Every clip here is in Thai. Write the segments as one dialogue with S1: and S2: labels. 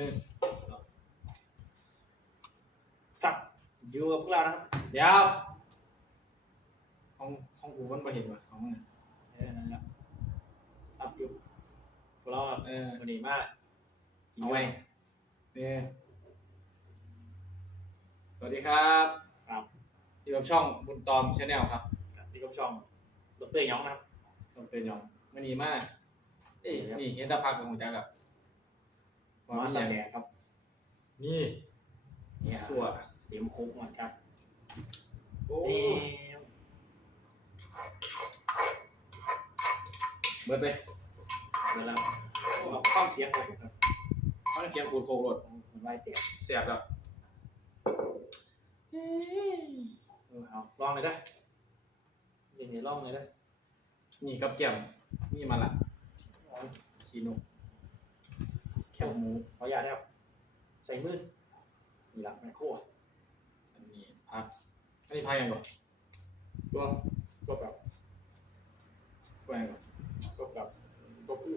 S1: หนึ่ง
S2: ครับอยู่กับพวกเรานะครับ
S1: เดี๋ยวห้องห้องกูมันบ่เห็นว่ะของมึงอะ
S2: เออนั่นแหละครับอยู่พวกเราครับ
S1: เออ
S2: วันนี้มากิน
S1: เอา
S2: ไว้
S1: ไว้เนี่ยสวัสดีครับ
S2: ครับ
S1: อยู่กับช่องบุญตอมชาแนลครับ
S2: ที่กับช่องดรยองนะครับ
S1: ต้องเตือนยองมันนีมากเอ้ยนี่เห็นตาพักของหัวใจแบบ
S2: มาสแกนครับ
S1: นี่
S2: เนี่ย
S1: สัว
S2: เตรียมคุกมาครับ
S1: โอ้
S2: นี่
S1: เบิดไป
S2: เดี๋ยวเราเอาฟังเสียงผมครับ
S1: ฟังเสียงขูดโคกรถ
S2: มันไล่เตะ
S1: เสียบแบบ
S2: เออเอาลองเลยได้เดี๋ยวลองเลยได้
S1: นี่กับแก้มนี่มาละขี้นก แคบหมู
S2: ขออนุญาตนะครับ ใส่มือนี่ละแมคโคร
S1: อันนี้พักอันนี้พักยังก่อน
S2: ตัวตัวแบบ
S1: ช่วยยังก่อน
S2: ตัวแบบตัวผู้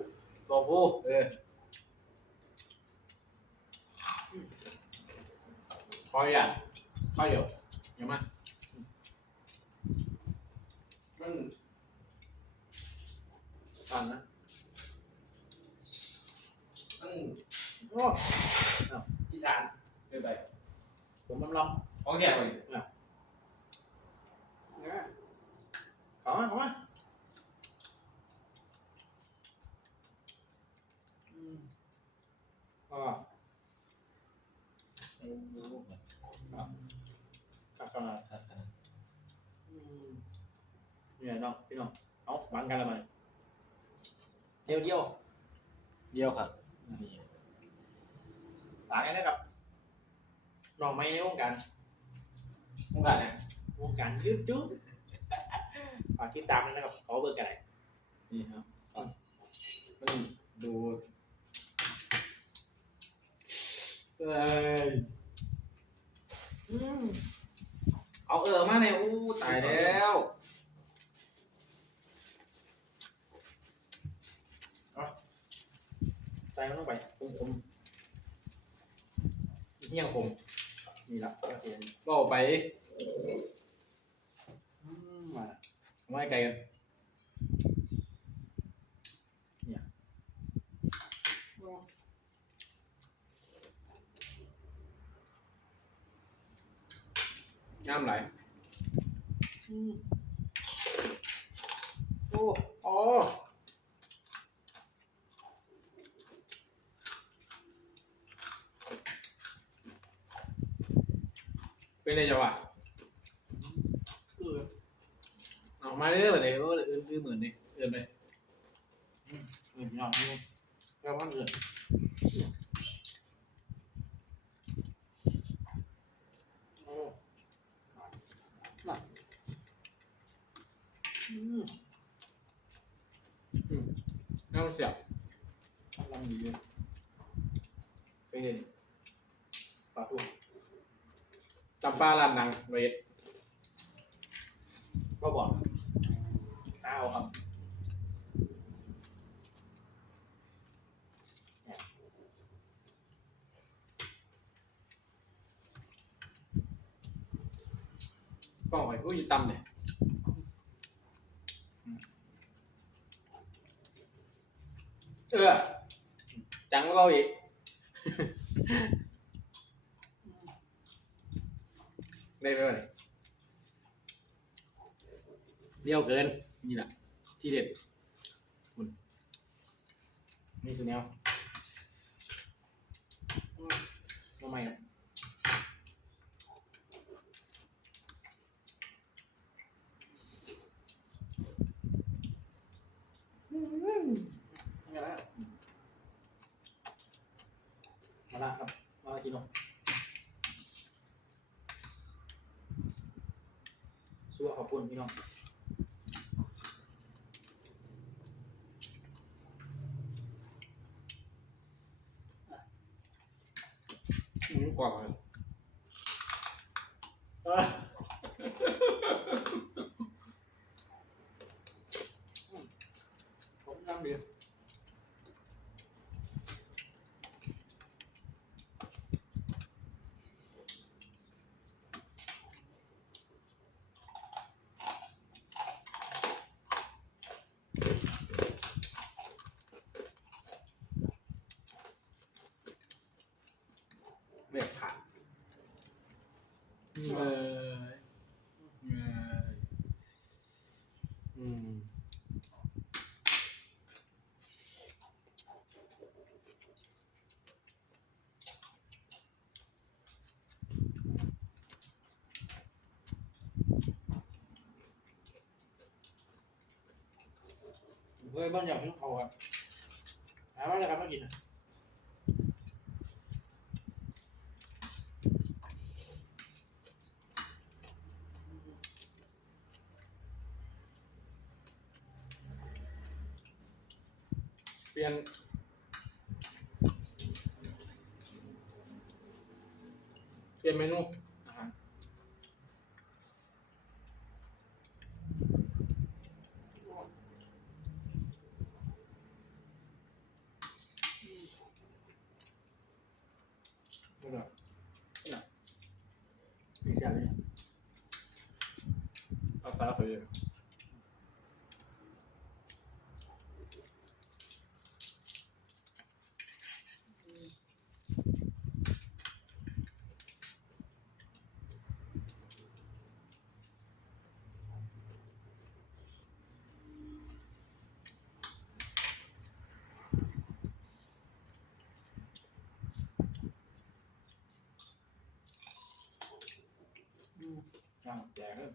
S1: ตัวผู้เออขออย่างข้าวเดียวเดี๋ยวมามัน
S2: ตันนะ
S1: มัน
S2: โอ้
S1: อีสานเดินไป
S2: ผมลำล
S1: ของแท้ไปำ
S2: นะขอมาขอมาอืมอ๋อกักกันนะอืมเนี่ยน้องพี่น้องเอาบังกันแล้วมั้ยเดียวเดียว
S1: เดียวครับ นี่
S2: ฝากกันนะครับน้องไม่ในวงการ
S1: มุกการเนี่ยว
S2: งการยูทูบฝากติดตามด้วยนะครับขอเบอร์กันไหน
S1: นี่ครับมันดูเอ้ย
S2: อืม
S1: เอาเออมาเนี่ยอู้ตายแล้ว
S2: ใส่มันลงไปคมคม
S1: เฮี้ยงผม
S2: ๆนี่ละก็เสียง
S1: ก็ไป
S2: อืมมาละ
S1: ไม่ไกลกันน้ำไหล
S2: อืมโอ้
S1: อ๋อ เป็นไงจ๊ะวะ
S2: เออ
S1: ออกมาเรื่อยๆเลยก็อื่นคือหมื่นนี่เอื่นไป
S2: เออพี่น้องนี่แล้วมันเอื่นโอ้น่ะอืม
S1: น้ำเสียบ
S2: กำลังดีเลยไปเห็นปลาทู
S1: จำปาลานนังเวท
S2: ก็บอกเอาครับ
S1: กล้องไว้กูอยู่ตำเนี่ยเออจังเราอีก ได้ไปเลย เลี้ยวเกิน นี่แหละที่เด็ดคุณนี่สุดแนว
S2: ทำไมอะมนี่แหละมาละครับ มาละชิโนสู้ขอบคุณพี่น้อง
S1: อืมกรอบเลย
S2: เออผมทำดี
S1: เออเอออืม
S2: เฮ้ยบ้านอยากหิ้วเขาครับหามาเลยครับมากินนะ
S1: เปลี่ยนเปลี่ยนเมนูอาหารไม่หรอก
S2: ไม่ใช่เลย
S1: เอาตาไปเลย
S2: ช่างแจกเลย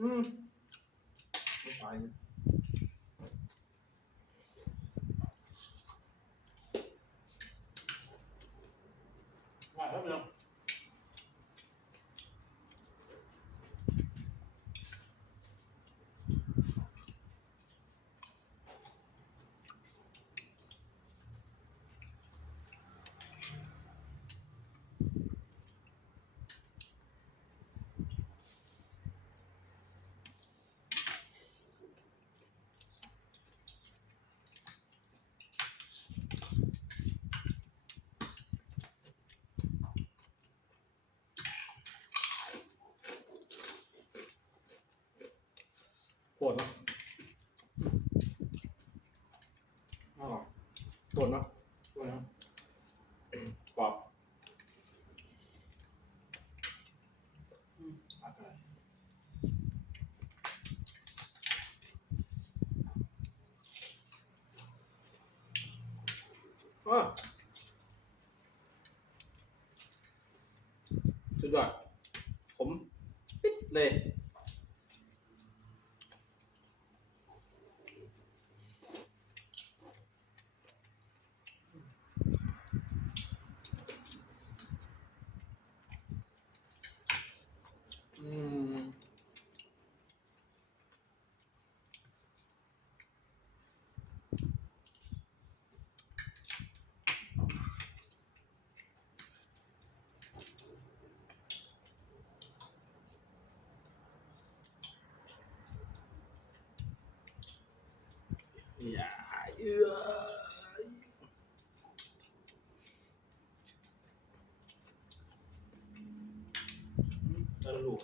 S2: อืมไม่ตายเลยมาครับพี่น้อง
S1: ปวดเนาะ
S2: อ๋อ
S1: ปวดเนาะ
S2: ตัวนาะ
S1: กรอบ
S2: อากาศ
S1: อ้อสุดยอดผมปิดเลย อืม อย่าเอื้อ
S2: แล้วลู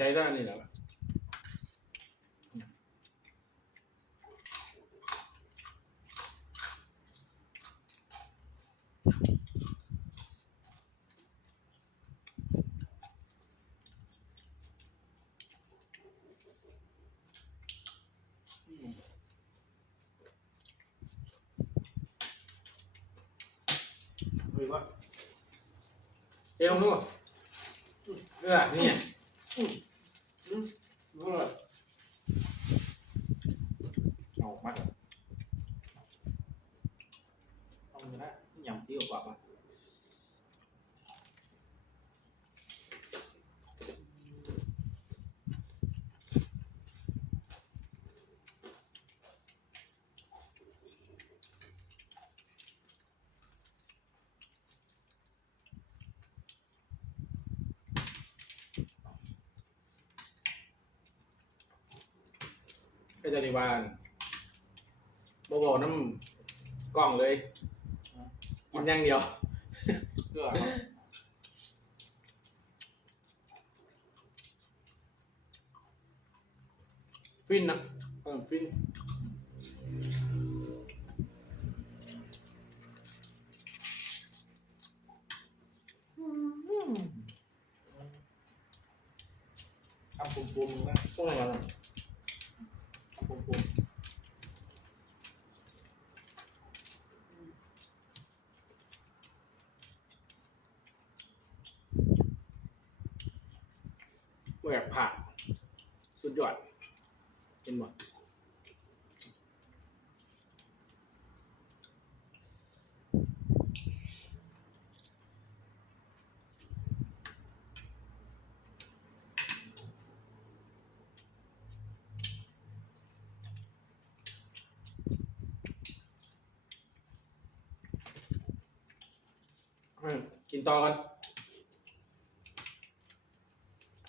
S2: ก
S1: หันกินงามขึ้นล่ะบั
S2: รู้เลยเอามาเอาเงินนะยำที่กว่าป่ะ
S1: จะดีวานบ่บอกน้ำกล้องเลย กินอย่างเดียว
S2: เกลือ
S1: ฟินนะเออฟิน
S2: ทำปุ่มๆนะ
S1: ต้องอะไรกันอะ
S2: ทำปุ่ม
S1: แหวกผ่า สุดยอดเห็นบ่อืมกินต่อกัน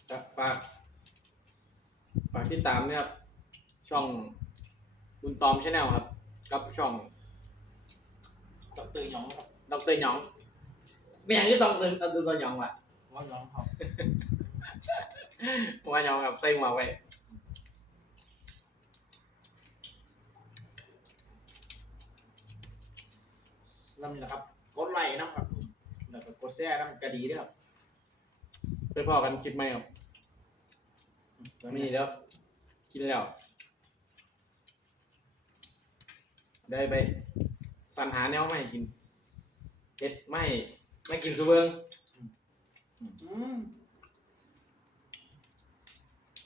S1: จะฝาก ฝาก ติดตามเนี่ยครับ ช่องบุญตอมชาแนลครับ กับช่อง
S2: ๆดอกเตอร์หยองครับ
S1: ดรหยองไม่อย่างที่ต้องเดินเอาดูตัวหยองว่ะ
S2: ว่าหยองครับ
S1: ว่าหยองกับใส่หัวไว้
S2: นั่นนะครับกดไลค์นะครับแล้วก็กดแชร์น้ำกระดีด้วยครับ
S1: ไปพอกันคลิปไหมครับ มีแล้ว กินแล้ว ได้ไปสรรหาแนวไม่ให้กินเอ็ดไม่ไม่กินคือเบิง
S2: อืม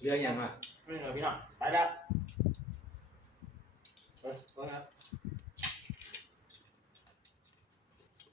S1: เรื่องอย่างอะ
S2: ไม่เหรอพี่น้องไปแล้วไปไปครับ